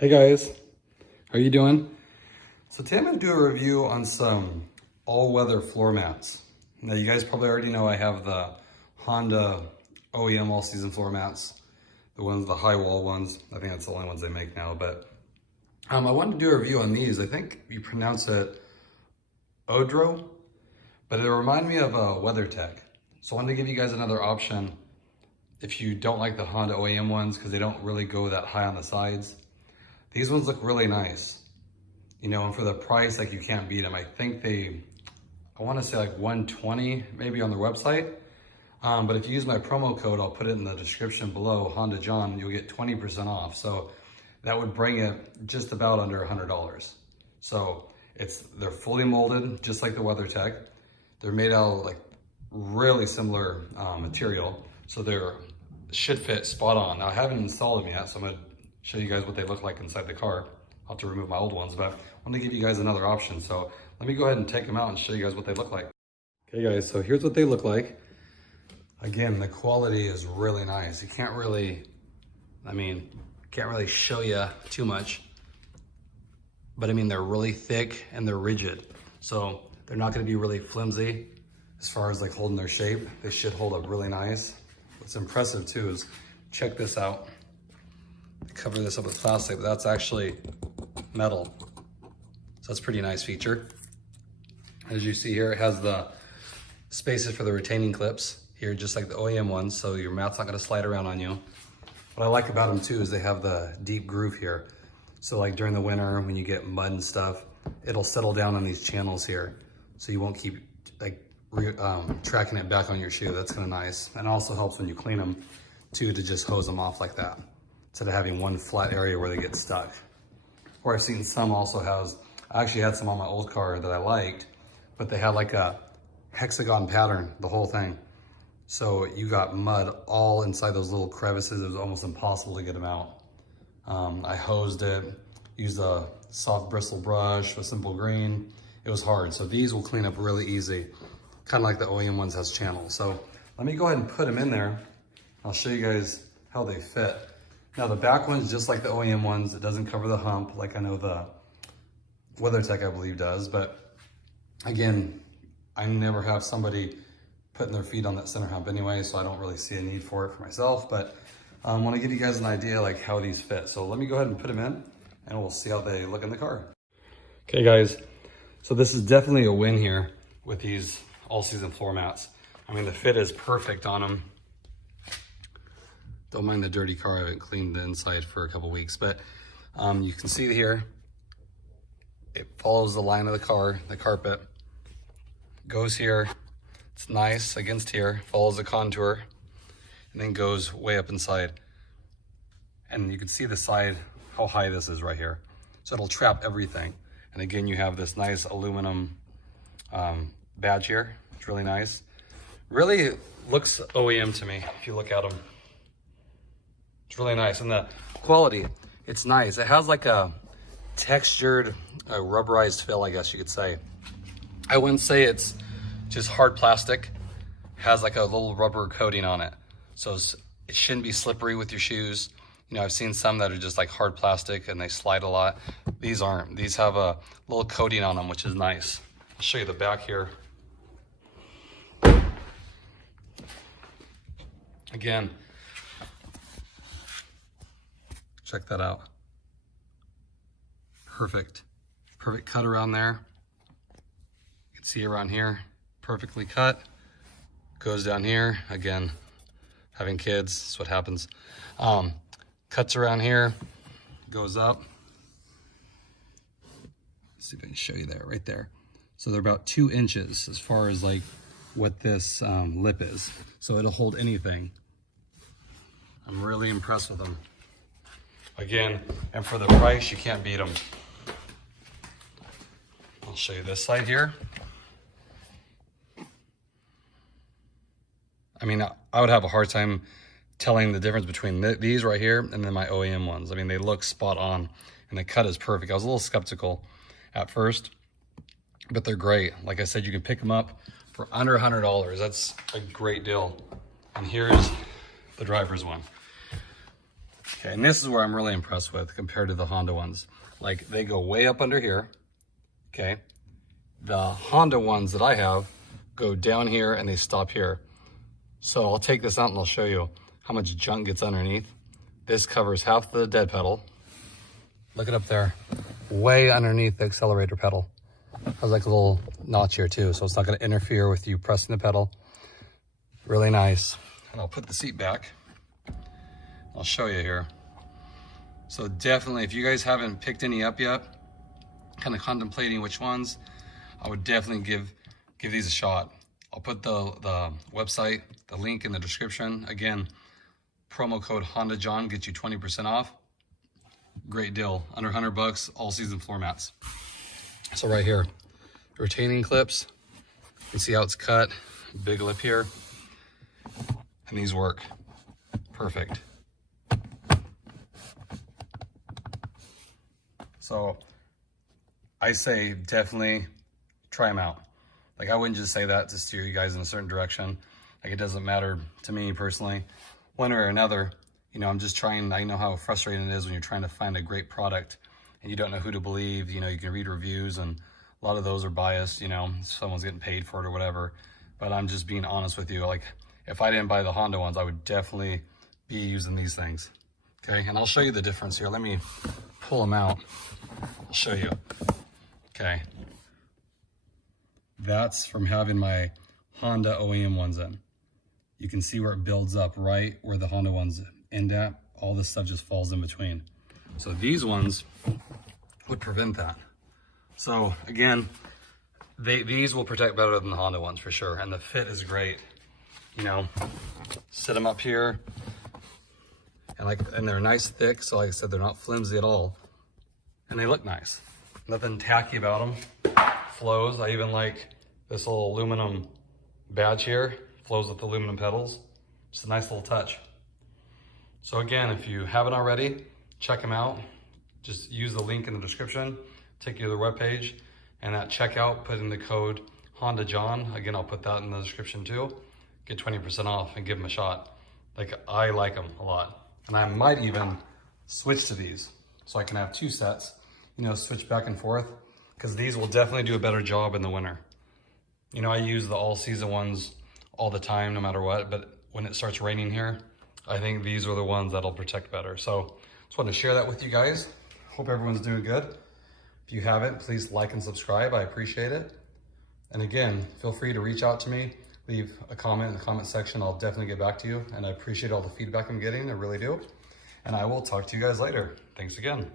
Hey guys, how are you doing? So today I'm going to do a review on some all-weather floor mats. Now you guys probably already know I have the Honda OEM all-season floor mats, the high wall ones. I think that's the only ones they make now, but I wanted to do a review on these. I think you pronounce it OEDRO, but it reminded me of a WeatherTech. So I wanted to give you guys another option if you don't like the Honda OEM ones because they don't really go that high on the sides. These ones look really nice, you know, and for the price, like you can't beat them. I think I want to say like 120 maybe on their website. But if you use my promo code, I'll put it in the description below, Honda John, you'll get 20% off. So that would bring it just about under $100. So they're fully molded, just like the WeatherTech. They're made out of like really similar material. So they're should fit spot on. Now I haven't installed them yet, so I'm gonna show you guys what they look like inside the car. I'll have to remove my old ones, but I want to give you guys another option. So let me go ahead and take them out and show you guys what they look like. Okay guys, so here's what they look like. Again, the quality is really nice. You can't really, can't really show you too much, but I mean, they're really thick and they're rigid. So they're not gonna be really flimsy as far as like holding their shape. They should hold up really nice. What's impressive too is, check this out. Cover this up with plastic, but that's actually metal. So that's a pretty nice feature. As you see here, it has the spaces for the retaining clips here, just like the OEM ones, so your mat's not gonna slide around on you. What I like about them too is they have the deep groove here. So like during the winter, when you get mud and stuff, it'll settle down on these channels here. So you won't keep like tracking it back on your shoe. That's kind of nice. And it also helps when you clean them too, to just hose them off like that, instead of having one flat area where they get stuck. Or I've seen some also I actually had some on my old car that I liked, but they had like a hexagon pattern, the whole thing. So you got mud all inside those little crevices. It was almost impossible to get them out. I hosed it, used a soft bristle brush with simple green. It was hard. So these will clean up really easy, kind of like the OEM ones has channels. So let me go ahead and put them in there. I'll show you guys how they fit. Now the back one's just like the OEM ones. It doesn't cover the hump like I know the WeatherTech I believe does, but again, I never have somebody putting their feet on that center hump anyway, so I don't really see a need for it for myself, but I want to give you guys an idea like how these fit. So let me go ahead and put them in and we'll see how they look in the car. Okay guys, so this is definitely a win here with these all-season floor mats. I mean, the fit is perfect on them. Don't mind the dirty car. I haven't cleaned the inside for a couple weeks, but you can see here, it follows the line of the car, the carpet. Goes here, it's nice against here, follows the contour, and then goes way up inside. And you can see the side, how high this is right here. So it'll trap everything. And again, you have this nice aluminum badge here. It's really nice. Really looks OEM to me, if you look at them. It's really nice, and the quality, it's nice. It has like a textured, rubberized feel, I guess you could say. I wouldn't say it's just hard plastic. It has like a little rubber coating on it. So it shouldn't be slippery with your shoes. You know, I've seen some that are just like hard plastic and they slide a lot. These aren't. These have a little coating on them, which is nice. I'll show you the back here. Again, check that out. Perfect cut around there. You can see around here, perfectly cut. Goes down here. Again, having kids, that's what happens. Cuts around here, goes up. Let's see if I can show you that right there. So they're about 2 inches as far as like what this lip is. So it'll hold anything. I'm really impressed with them. Again, and for the price, you can't beat them. I'll show you this side here. I mean, I would have a hard time telling the difference between these right here and then my OEM ones. I mean, they look spot on and the cut is perfect. I was a little skeptical at first, but they're great. Like I said, you can pick them up for under $100. That's a great deal. And here's the driver's one. Okay, and this is where I'm really impressed with compared to the Honda ones. Like, they go way up under here, okay? The Honda ones that I have go down here and they stop here. So I'll take this out and I'll show you how much junk gets underneath. This covers half the dead pedal. Look it up there, way underneath the accelerator pedal. There's like a little notch here too, so it's not gonna interfere with you pressing the pedal. Really nice. And I'll put the seat back. I'll show you here. So definitely, if you guys haven't picked any up yet, kind of contemplating which ones, I would definitely give these a shot. I'll put the website, the link in the description. Again, promo code Honda John gets you 20% off. Great deal, under 100 bucks, all season floor mats. So right here, retaining clips. You can see how it's cut, big lip here. And these work perfect. So I say definitely try them out. Like, I wouldn't just say that to steer you guys in a certain direction. Like, it doesn't matter to me personally, one way or another. You know, I'm just trying, I know how frustrating it is when you're trying to find a great product and you don't know who to believe. You know, you can read reviews and a lot of those are biased, you know, someone's getting paid for it or whatever. But I'm just being honest with you. Like, if I didn't buy the Honda ones, I would definitely be using these things. Okay, and I'll show you the difference here. Let me pull them out. I'll show you. Okay. That's from having my Honda OEM ones in. You can see where it builds up right where the Honda ones end at. All this stuff just falls in between. So these ones would prevent that. So again, these will protect better than the Honda ones for sure. And the fit is great. You know, sit them up here and they're nice thick. So like I said, they're not flimsy at all. And they look nice. Nothing tacky about them. Flows. I even like this little aluminum badge here. Flows with aluminum pedals. Just a nice little touch. So again, if you haven't already, check them out. Just use the link in the description, take you to the webpage, and at checkout, put in the code Honda John. Again, I'll put that in the description too. Get 20% off and give them a shot. Like, I like them a lot. And I might even switch to these so I can have two sets, you know, switch back and forth, because these will definitely do a better job in the winter. You know, I use the all season ones all the time, no matter what, but when it starts raining here, I think these are the ones that'll protect better. So just wanted to share that with you guys. Hope everyone's doing good. If you haven't, please like and subscribe. I appreciate it. And again, feel free to reach out to me, leave a comment in the comment section. I'll definitely get back to you. And I appreciate all the feedback I'm getting. I really do. And I will talk to you guys later. Thanks again.